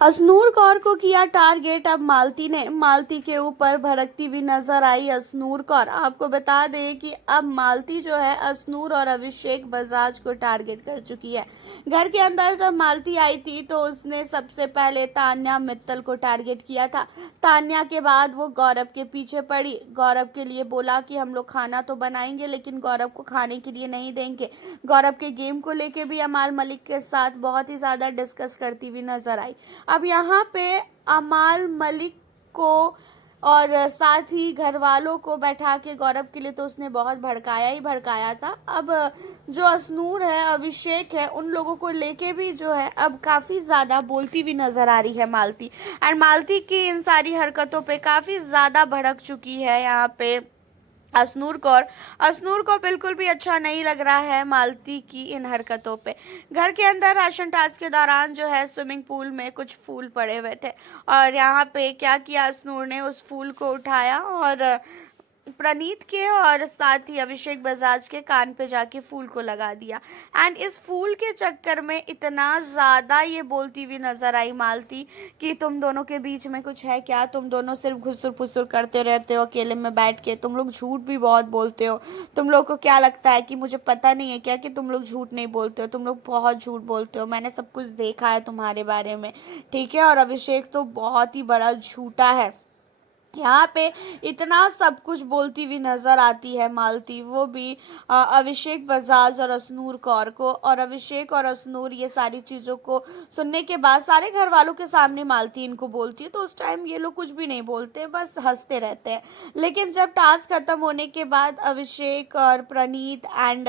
असनूर कौर को किया टारगेट। अब मालती के ऊपर भड़कती हुई नजर आई असनूर कौर। आपको बता दें कि अब मालती जो है असनूर और अभिषेक बजाज को टारगेट कर चुकी है। घर के अंदर जब मालती आई थी तो उसने सबसे पहले तान्या मित्तल को टारगेट किया था। तान्या के बाद वो गौरव के पीछे पड़ी। गौरव के लिए बोला कि हम लोग खाना तो बनाएंगे लेकिन गौरव को खाने के लिए नहीं देंगे। गौरव के गेम को लेके भी अमाल मलिक के साथ बहुत ही ज़्यादा डिस्कस करती हुई नजर आई। अब यहाँ पे अमाल मलिक को और साथ ही घर वालों को बैठा के गौरव के लिए तो उसने बहुत भड़काया था। अब जो असनूर है, अभिषेक है, उन लोगों को लेके भी जो है अब काफ़ी ज़्यादा बोलती हुई नज़र आ रही है मालती। और मालती की इन सारी हरकतों पे काफ़ी ज़्यादा भड़क चुकी है यहाँ पे असनूर को बिल्कुल भी अच्छा नहीं लग रहा है मालती की इन हरकतों पे। घर के अंदर राशन टास्क के दौरान जो है स्विमिंग पूल में कुछ फूल पड़े हुए थे और यहाँ पे क्या किया, असनूर ने उस फूल को उठाया और प्रणीत के और साथ ही अभिषेक बजाज के कान पे जाके फूल को लगा दिया। एंड इस फूल के चक्कर में इतना ज़्यादा ये बोलती हुई नज़र आई मालती कि तुम दोनों के बीच में कुछ है क्या, तुम दोनों सिर्फ घुसुर फुसुर करते रहते हो अकेले में बैठ के, तुम लोग झूठ भी बहुत बोलते हो। तुम लोग को क्या लगता है कि मुझे पता नहीं है क्या कि तुम लोग झूठ नहीं बोलते हो? तुम लोग बहुत झूठ बोलते हो, मैंने सब कुछ देखा है तुम्हारे बारे में, ठीक है। और अभिषेक तो बहुत ही बड़ा झूठा है। यहाँ पे इतना सब कुछ बोलती हुई नजर आती है मालती, वो भी अभिषेक बजाज और असनूर कौर को। और अभिषेक और असनूर ये सारी चीज़ों को सुनने के बाद सारे घर वालों के सामने मालती इनको बोलती है तो उस टाइम ये लोग कुछ भी नहीं बोलते, बस हंसते रहते हैं। लेकिन जब टास्क खत्म होने के बाद अभिषेक और प्रणीत एंड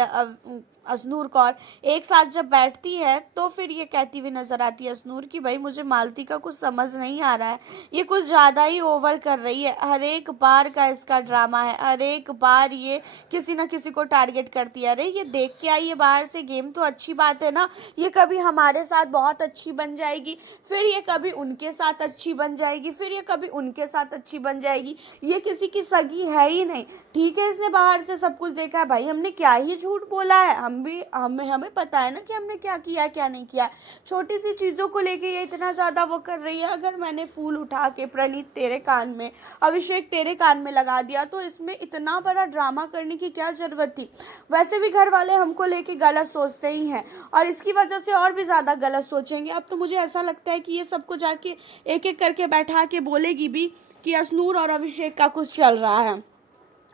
असनूर कौर एक साथ जब बैठती है तो फिर ये कहती हुई नजर आती है असनूर की भाई मुझे मालती का कुछ समझ नहीं आ रहा है, ये कुछ ज़्यादा ही ओवर कर रही है, हर एक बार का इसका ड्रामा है, हर एक बार ये किसी ना किसी को टारगेट करती है। अरे ये देख के आई है बाहर से गेम तो अच्छी बात है ना, ये कभी हमारे साथ बहुत अच्छी बन जाएगी, फिर ये कभी उनके साथ अच्छी बन जाएगी, फिर ये कभी उनके साथ अच्छी बन जाएगी, ये किसी की सगी है ही नहीं, ठीक है। इसने बाहर से सब कुछ देखा है भाई, हमने क्या ही झूठ बोला है, हमें पता है ना कि हमने क्या किया क्या नहीं किया। छोटी सी चीज़ों को लेके ये इतना ज़्यादा वो कर रही है। अगर मैंने फूल उठा के प्रणीत तेरे कान में, अभिषेक तेरे कान में लगा दिया तो इसमें इतना बड़ा ड्रामा करने की क्या ज़रूरत थी? वैसे भी घर वाले हमको लेके गलत सोचते ही हैं और इसकी वजह से और भी ज़्यादा गलत सोचेंगे। अब तो मुझे ऐसा लगता है कि ये सबको जाके एक एक करके बैठा के बोलेगी भी कि असनूर और अभिषेक का कुछ चल रहा है।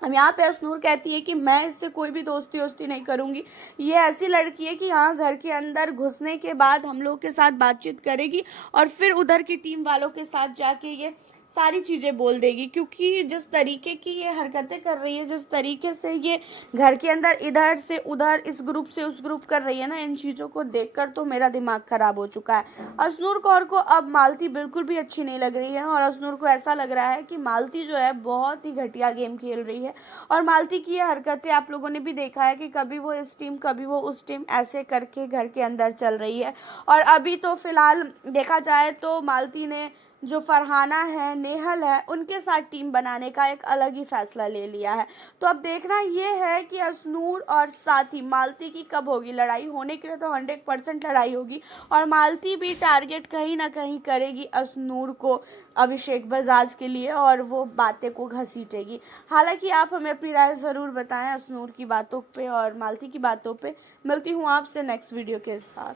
अब यहाँ पे असनूर कहती है कि मैं इससे कोई भी दोस्ती वोस्ती नहीं करूँगी, ये ऐसी लड़की है कि हाँ घर के अंदर घुसने के बाद हम लोग के साथ बातचीत करेगी और फिर उधर की टीम वालों के साथ जाके ये सारी चीज़ें बोल देगी। क्योंकि जिस तरीके की ये हरकतें कर रही है, जिस तरीके से ये घर के अंदर इधर से उधर, इस ग्रुप से उस ग्रुप कर रही है ना, इन चीज़ों को देखकर तो मेरा दिमाग ख़राब हो चुका है। असनूर कौर को अब मालती बिल्कुल भी अच्छी नहीं लग रही है और असनूर को ऐसा लग रहा है कि मालती जो है बहुत ही घटिया गेम खेल रही है। और मालती की ये हरकतें आप लोगों ने भी देखा है कि कभी वो इस टीम कभी वो उस टीम ऐसे करके घर के अंदर चल रही है। और अभी तो फिलहाल देखा जाए तो मालती ने जो फरहाना है, नेहल है, उनके साथ टीम बनाने का एक अलग ही फैसला ले लिया है। तो अब देखना ये है कि असनूर और साथ ही मालती की कब होगी लड़ाई। होने के लिए तो 100% लड़ाई होगी और मालती भी टारगेट कहीं ना कहीं करेगी असनूर को अभिषेक बजाज के लिए और वो बातें को घसीटेगी। हालांकि आप हमें अपनी राय ज़रूर बताएं असनूर की बातों पे और मालती की बातों पे। मिलती हूँ आपसे नेक्स्ट वीडियो के साथ।